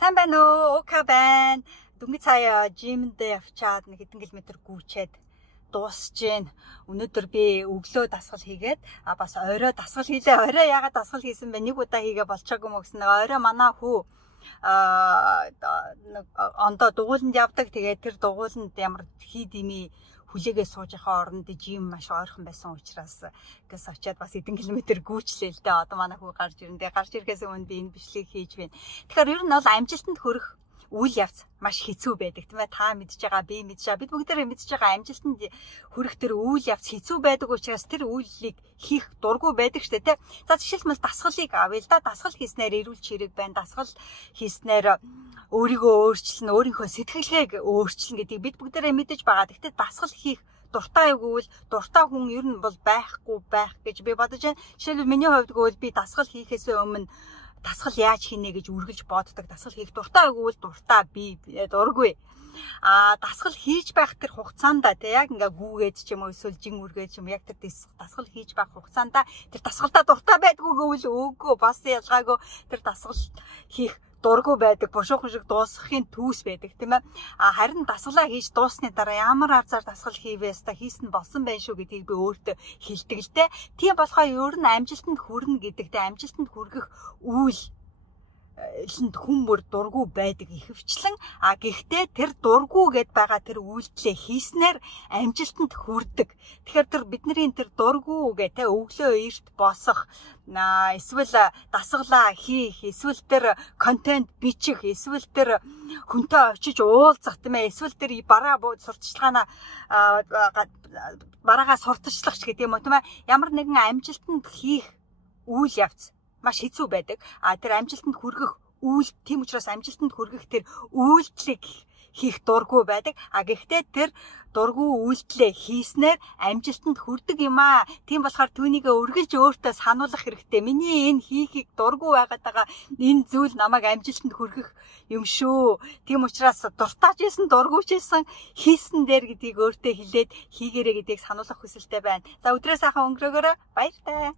Сайн байна уу? Ока байна. Дөнгөж цаая жимд явчаад нэг хэдэн километр гүйчээд дуусж гин. Өнөөдөр би өглөө дасгал хийгээд бас орой дасгал хийлээ. Орой ягаад дасгал хийсэн бэ? Нэг удаа хийгээ болчоогүй мө гэсэн. Орой манай хүү ондоо дугууланд явдаг. Тэгээд тэр дугууланд ямар хий дими хүлээгээ сууж явахаа оронд жим маш ойрхон байсан учраас гэс очиад бас хэдэн километр гүйчлээ л дээ. Одоо манай хүү гарч ирэн. Тэгээ гарч ирэхээс өмнө би энэ бичлэгийг хийж байна. Тэгэхээр ер нь бол амжилтанд хүрэх үйл явц маш хэцүү байдаг тийм ээ. Та мэдж байгаа, би мэдж байгаа. Бид бүгдээрээ мэдж байгаа амжилтанд хүрэх тэр үйл явц хэцүү байдаг учраас тэр үйлийг хийх дургүй байдаг штэ тийм. За жишээлбэл дасгалыг авъя л да. Дасгал хийснээр эрүүл чирэг байна. Дасгал хийснээр өөрийгөө өөрчилнө, өөрийнхөө сэтгэлгээг өөрчилнө гэдгийг бид бүгдээрээ мэдэж байгаа. Гэхдээ дасгал хийх дуртай өгвөл дуртай хүн ер нь бол байхгүй байх гэж би бодож байна. Жишээлбэл миний хувьд гэвэл би дасгал хийхээс өмнө дасгал яаж хийнэ гэж үргэлж боддог. Дасгал хийх дуртай өгвөл дуртай би дургүй. Дасгал хийж байх тэр хугацаанд тий яг ингээ гүүгээд ч юм уу эсвэл жин үргээд ч юм яг тэр дасгал хийж байх хугацаанд тэр дасгалдаа дуртай байдгүй гэвэл өөгөө бас ялгаагүй тэр дасгал хийх дургүй байдаг, бушуухан шиг дуусгахын түүс байдаг тийм ээ. Харин дасгалаа хийж дуусны дараа ямар арзаар дасгал хийвээс та хийсэн болсон байх шүү гэдгийг би өөртөө хэлдэг л дээ. Тийм болохоор ер нь амжилтанд хүрнэ гэдэгтэй амжилтанд хүргэх үйл хүн бүр дургүй байдаг ихэвчлэн гэхдээ тэр дургүй гэд байгаа тэр үйлдэлээ хийснээр амжилтанд хүрдэг. Тэгэхээр тэр бидний тэр дургүй гэ тэ өглөө эрт босох эсвэл дасгалаа хийх эсвэл тэр контент бичих эсвэл тэр хүнтэй очиж уулзах тийм ээ эсвэл тэр бараа сурталчилгаана бараагаа сурталчлах ч гэдэг юм уу тийм ээ ямар нэгэн амжилтанд хийх үйл явц маш хэцүү байдаг. Тэр амжилтанд хүргэх үйл тийм учраас амжилтанд хүргэх тэр үйлдэлийг хийх дургүй байдаг. Гэхдээ тэр дургүй үйлдэлээ хийснээр амжилтанд хүрдэг юм аа. Тийм болохоор түүнийг үргэлж өөртөө сануулах хэрэгтэй. Миний энэ хийхийг дургүй байгаад байгаа энэ зүйл намайг амжилтанд хүргэх юм шүү. Тийм учраас дуртаж исэн, дургүйч исэн хийсэн дээр гэдгийг өөртөө хэлээд хийгээрэй гэдгийг сануулах хүсэлтэй байна. За өдрөө сайхан өнгөрөөгөөрэй. Баяртай.